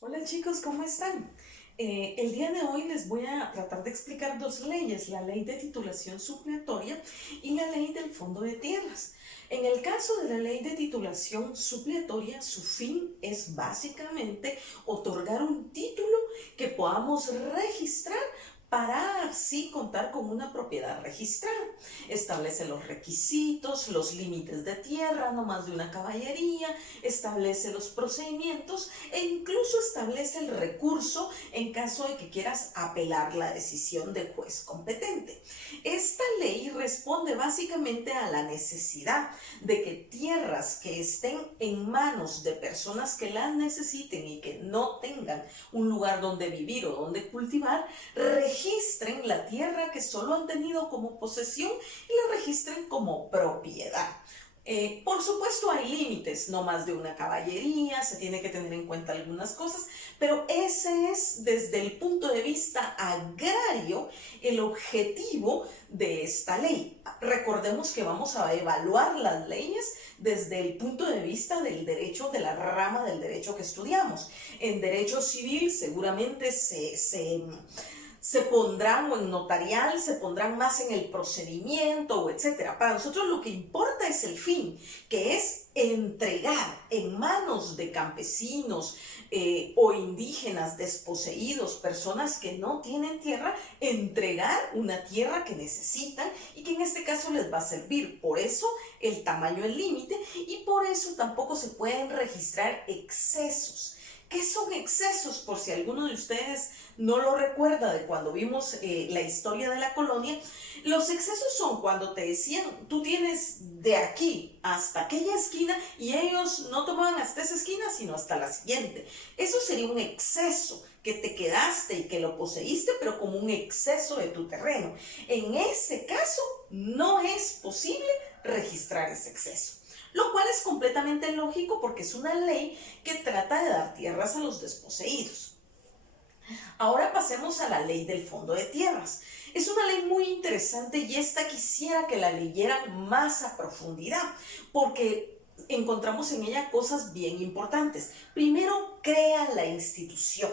Hola chicos, ¿cómo están? El día de hoy les voy a tratar de explicar dos leyes, la ley de titulación supletoria y la ley del fondo de tierras. En el caso de la ley de titulación supletoria, su fin es básicamente otorgar un título que podamos registrar para así contar con una propiedad registrada. Establece los requisitos, los límites de tierra, no más de una caballería, establece los procedimientos e incluso establece el recurso en caso de que quieras apelar la decisión del juez competente. Esta ley responde básicamente a la necesidad de que tierras que estén en manos de personas que las necesiten y que no tengan un lugar donde vivir o donde cultivar, registren la tierra que solo han tenido como posesión y la registren como propiedad. Por supuesto hay límites, no más de una caballería, se tiene que tener en cuenta algunas cosas, pero ese es desde el punto de vista agrario el objetivo de esta ley. Recordemos que vamos a evaluar las leyes desde el punto de vista del derecho, de la rama del derecho que estudiamos. En derecho civil seguramente se pondrán, o en notarial, se pondrán más en el procedimiento, o etcétera. Para nosotros lo que importa es el fin, que es entregar en manos de campesinos o indígenas desposeídos, personas que no tienen tierra, entregar una tierra que necesitan y que en este caso les va a servir. Por eso el tamaño es límite y por eso tampoco se pueden registrar excesos. ¿Qué son excesos? Por si alguno de ustedes no lo recuerda de cuando vimos la historia de la colonia, los excesos son cuando te decían, tú tienes de aquí hasta aquella esquina y ellos no tomaban hasta esa esquina, sino hasta la siguiente. Eso sería un exceso, que te quedaste y que lo poseíste, pero como un exceso de tu terreno. En ese caso, no es posible registrar ese exceso. Lo cual es completamente lógico porque es una ley que trata de dar tierras a los desposeídos. Ahora pasemos a la ley del fondo de tierras. Es una ley muy interesante y esta quisiera que la leyeran más a profundidad porque encontramos en ella cosas bien importantes. Primero, crea la institución.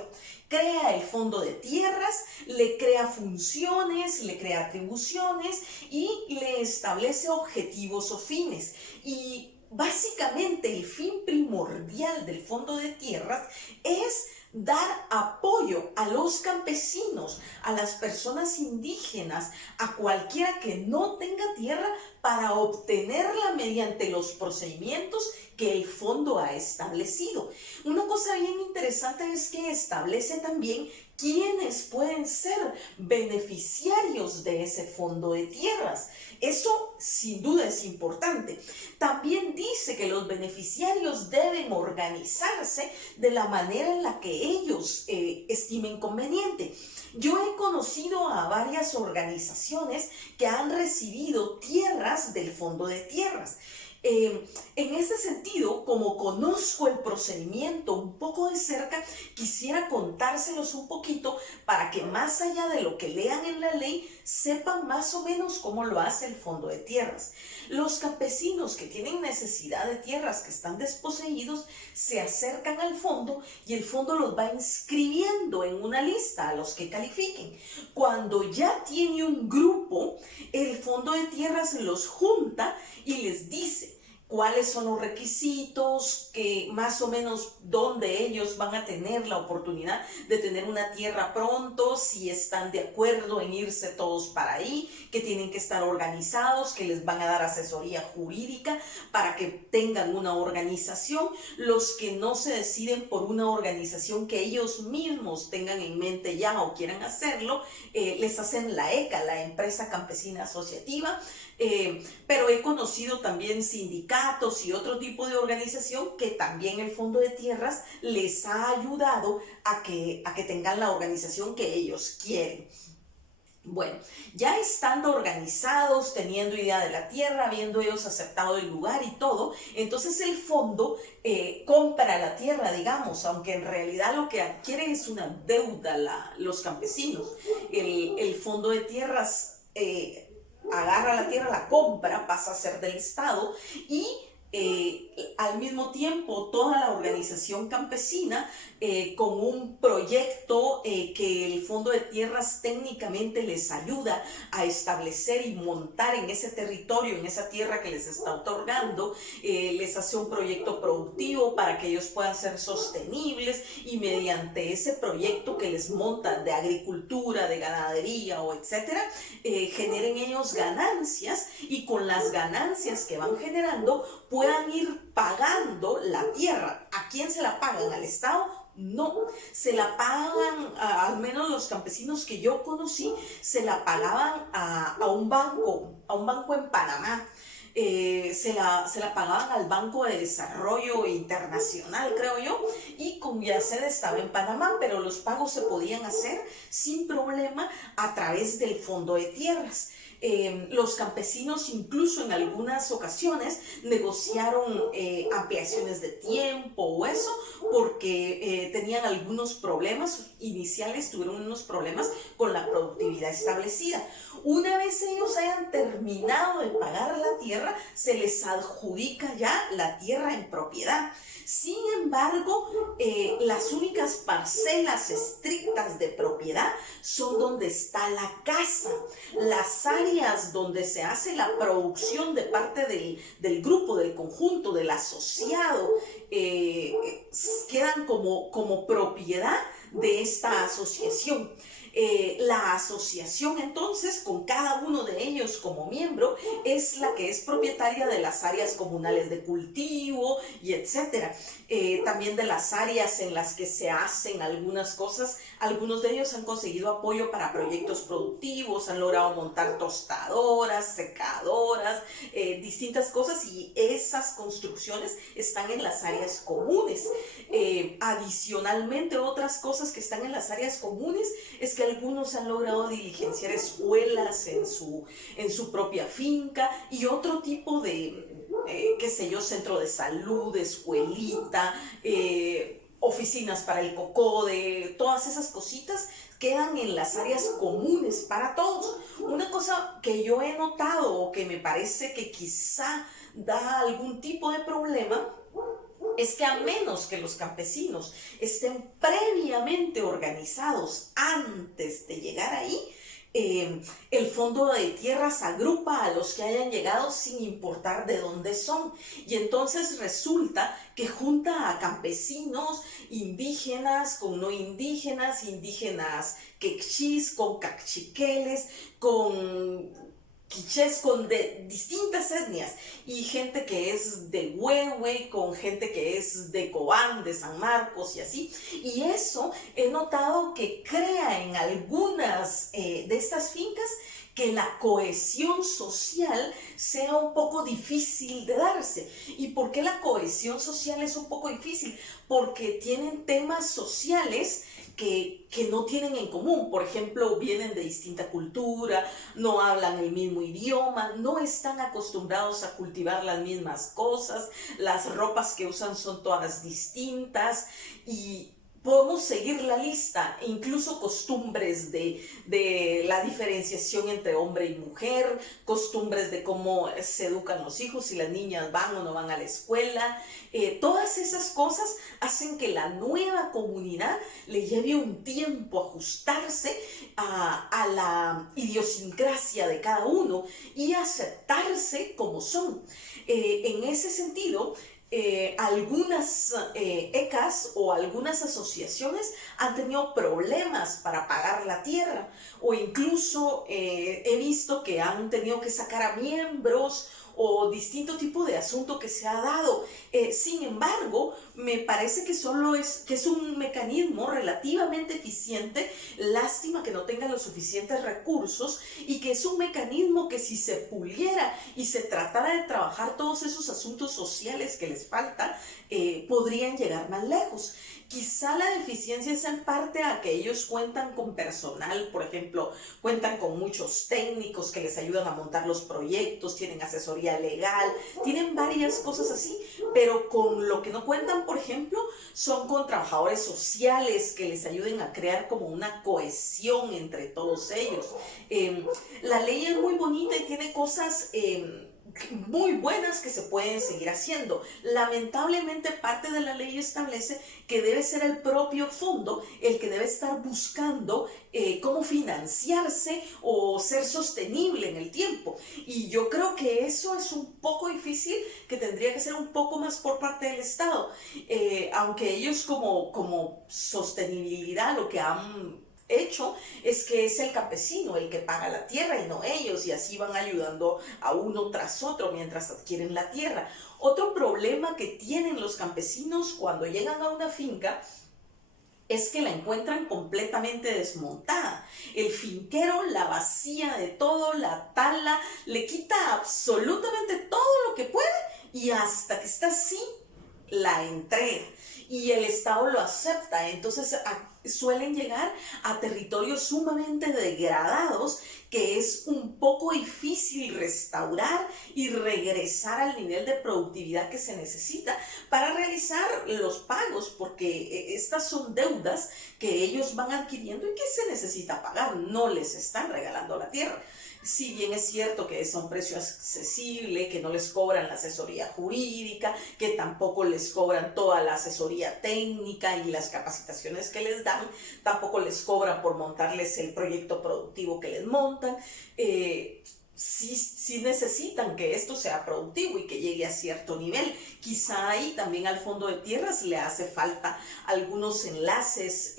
Crea el fondo de tierras, le crea funciones, le crea atribuciones y le establece objetivos o fines. Y básicamente el fin primordial del fondo de tierras es dar apoyo a los campesinos, a las personas indígenas, a cualquiera que no tenga tierra para obtenerla mediante los procedimientos que el fondo ha establecido. Una cosa bien interesante es que establece también quiénes pueden ser beneficiarios de ese fondo de tierras. Eso sin duda es importante. También dice que los beneficiarios deben organizarse de la manera en la que ellos estimen conveniente. Yo he conocido a varias organizaciones que han recibido tierras del fondo de tierras. En ese sentido, como conozco el procedimiento un poco de cerca, quisiera contárselos un poquito para que más allá de lo que lean en la ley, sepan más o menos cómo lo hace el fondo de tierras. Los campesinos que tienen necesidad de tierras, que están desposeídos, se acercan al fondo y el fondo los va inscribiendo en una lista a los que califiquen. Cuando ya tiene un grupo, el fondo de tierras los junta y les dice cuáles son los requisitos, que más o menos dónde ellos van a tener la oportunidad de tener una tierra pronto, si están de acuerdo en irse todos para ahí, que tienen que estar organizados, que les van a dar asesoría jurídica para que tengan una organización. Los que no se deciden por una organización que ellos mismos tengan en mente ya o quieran hacerlo, les hacen la ECA, la Empresa Campesina Asociativa. Pero he conocido también sindicatos y otro tipo de organización que también el fondo de tierras les ha ayudado a que tengan la organización que ellos quieren. Bueno, ya estando organizados, teniendo idea de la tierra, habiendo ellos aceptado el lugar y todo, entonces el fondo compra la tierra, digamos, aunque en realidad lo que adquiere es una deuda los campesinos. El fondo de tierras agarra la tierra, la compra, pasa a ser del Estado y al mismo tiempo toda la organización campesina con un proyecto que el Fondo de Tierras técnicamente les ayuda a establecer y montar en ese territorio, en esa tierra que les está otorgando, les hace un proyecto productivo para que ellos puedan ser sostenibles y mediante ese proyecto que les montan de agricultura, de ganadería o etcétera, generen ellos ganancias y con las ganancias que van generando puedan ir pagando la tierra. ¿A quién se la pagan? ¿Al Estado? No, se la pagan, al menos los campesinos que yo conocí, se la pagaban a un banco en Panamá. Se la pagaban al Banco de Desarrollo Internacional, creo yo, y cuya sede estaba en Panamá, pero los pagos se podían hacer sin problema a través del Fondo de Tierras. Los campesinos incluso en algunas ocasiones negociaron ampliaciones de tiempo o eso porque tenían algunos problemas iniciales, tuvieron unos problemas con la productividad establecida. Una vez ellos hayan terminado de pagar la tierra, se les adjudica ya la tierra en propiedad. Sin embargo, las únicas parcelas estrictas de propiedad son donde está la casa. Las áreas donde se hace la producción de parte del grupo, del conjunto, del asociado, quedan como propiedad de esta asociación. La asociación entonces con cada uno de ellos como miembro es la que es propietaria de las áreas comunales de cultivo y etcétera. También de las áreas en las que se hacen algunas cosas. Algunos de ellos han conseguido apoyo para proyectos productivos, han logrado montar tostadoras, secadoras, distintas cosas, y esas construcciones están en las áreas comunes. Adicionalmente, otras cosas que están en las áreas comunes es que algunos han logrado diligenciar escuelas en su propia finca y otro tipo de, qué sé yo, centro de salud, escuelita, oficinas para el COCODE, todas esas cositas quedan en las áreas comunes para todos. Una cosa que yo he notado o que me parece que quizá da algún tipo de problema es que a menos que los campesinos estén previamente organizados antes de llegar ahí, el Fondo de Tierras agrupa a los que hayan llegado sin importar de dónde son. Y entonces resulta que junta a campesinos, indígenas con no indígenas, indígenas quechís con cachiqueles, con quichés, con de distintas etnias, y gente que es de Huehue, con gente que es de Cobán, de San Marcos y así. Y eso he notado que crea en algunas de estas fincas que la cohesión social sea un poco difícil de darse. ¿Y por qué la cohesión social es un poco difícil? Porque tienen temas sociales que no tienen en común. Por ejemplo, vienen de distinta cultura, no hablan el mismo idioma, no están acostumbrados a cultivar las mismas cosas, las ropas que usan son todas distintas y podemos seguir la lista, incluso costumbres de la diferenciación entre hombre y mujer, costumbres de cómo se educan los hijos, si las niñas van o no van a la escuela. Todas esas cosas hacen que la nueva comunidad le lleve un tiempo ajustarse a la idiosincrasia de cada uno y aceptarse como son. En ese sentido, algunas ECAs o algunas asociaciones han tenido problemas para pagar la tierra, o incluso he visto que han tenido que sacar a miembros o distinto tipo de asunto que se ha dado. Sin embargo, me parece que es un mecanismo relativamente eficiente. Lástima que no tenga los suficientes recursos, y que es un mecanismo que, si se puliera y se tratara de trabajar todos esos asuntos sociales que les falta, podrían llegar más lejos. Quizá la deficiencia es en parte a que ellos cuentan con personal, por ejemplo, cuentan con muchos técnicos que les ayudan a montar los proyectos, tienen asesoría legal, tienen varias cosas así, pero con lo que no cuentan, por ejemplo, son con trabajadores sociales que les ayuden a crear como una cohesión entre todos ellos. La ley es muy bonita y tiene cosas muy buenas que se pueden seguir haciendo. Lamentablemente parte de la ley establece que debe ser el propio fondo el que debe estar buscando cómo financiarse o ser sostenible en el tiempo. Y yo creo que eso es un poco difícil, que tendría que ser un poco más por parte del Estado. Aunque ellos como sostenibilidad lo que han hecho es que es el campesino el que paga la tierra y no ellos, y así van ayudando a uno tras otro mientras adquieren la tierra. Otro problema que tienen los campesinos cuando llegan a una finca es que la encuentran completamente desmontada. El finquero la vacía de todo, la tala, le quita absolutamente todo lo que puede y hasta que está así la entrega. Y el Estado lo acepta. Entonces suelen llegar a territorios sumamente degradados que es un poco difícil restaurar y regresar al nivel de productividad que se necesita para realizar los pagos, porque estas son deudas que ellos van adquiriendo y que se necesita pagar, no les están regalando la tierra. Si bien es cierto que es a un precio accesible, que no les cobran la asesoría jurídica, que tampoco les cobran toda la asesoría técnica y las capacitaciones que les dan, tampoco les cobran por montarles el proyecto productivo que les montan, sí necesitan que esto sea productivo y que llegue a cierto nivel. Quizá ahí también al Fondo de Tierras le hace falta algunos enlaces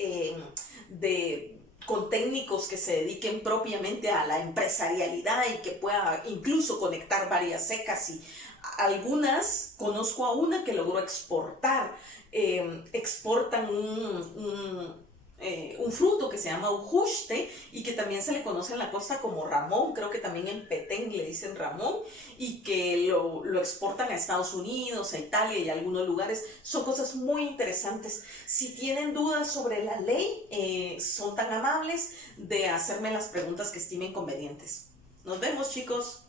con técnicos que se dediquen propiamente a la empresarialidad y que pueda incluso conectar varias secas, y algunas, conozco a una que logró exportar, exportan un fruto que se llama ujuste y que también se le conoce en la costa como ramón, creo que también en Petén le dicen ramón, y que lo exportan a Estados Unidos, a Italia y a algunos lugares. Son cosas muy interesantes. Si tienen dudas sobre la ley, son tan amables de hacerme las preguntas que estimen convenientes. Nos vemos, chicos.